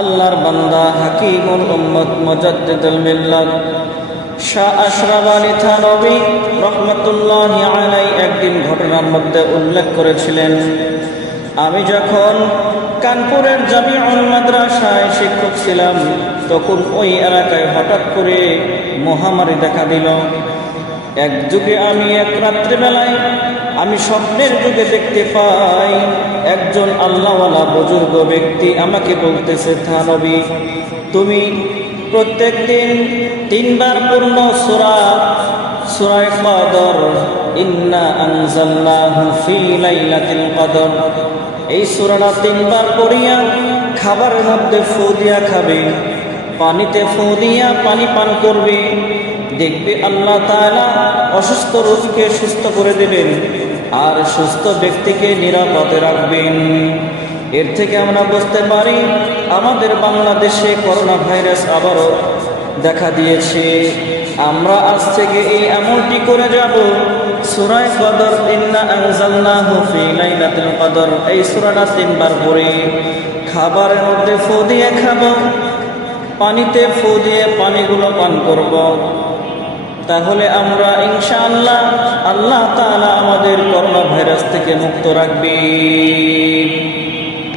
আল্লাহর বান্দা হাকিমুল উম্মত মুজাদ্দিদুল মিল্লাত শাহ আশরাফ আলী থানভী রহমাতুল্লাহি আলাইহি একদিন ঘটনার মধ্যে উল্লেখ করেছিলেন, আমি যখন কানপুরের জামিউল মাদ্রাসায় শিক্ষক ছিলাম তখন ওই এলাকায় হঠাৎ করে মহামারী দেখা দিল। এক যুগে এক রাত্রিবেলায় আমি স্বপ্নের যুগে দেখতে পাই একজন আল্লাহওয়ালা বুজুর্গ ব্যক্তি আমাকে বলতেছে, থানভী তুমি প্রত্যেক দিন 3 বার পূর্ণ সূরা কদর ইন্না আনজালনাহু ফি লাইলাতিল কদর, এই সূরাটা 3 বার পড়িয়া খাবারের মধ্যে ফু দিয়া খাবে, পানিতে ফু দিয়া পানি পান করবে, দেখবে আল্লাহ তাআলা অসুস্থ রোগীকে সুস্থ করে দেবেন আর সুস্থ ব্যক্তিকে নিরাপদে রাখবেন। এর থেকে আমরা বুঝতে পারি আমাদের বাংলাদেশে করোনা ভাইরাস আবারও দেখা দিয়েছে। আমরা আজ থেকে এই আমলটি করে যাব, সূরা কদর ইন্না আনজালনাহু ফি লাইলাতিল কদর, এই সূরাটা 3 বার পড়ে খাবারের মধ্যে ফু দিয়ে খাবো, পানিতে ফু দিয়ে পানিগুলো পান করব, তাহলে আমরা ইনশাআল্লাহ আল্লাহ তাআলা আমাদের করোনা ভাইরাস থেকে মুক্ত রাখবেন।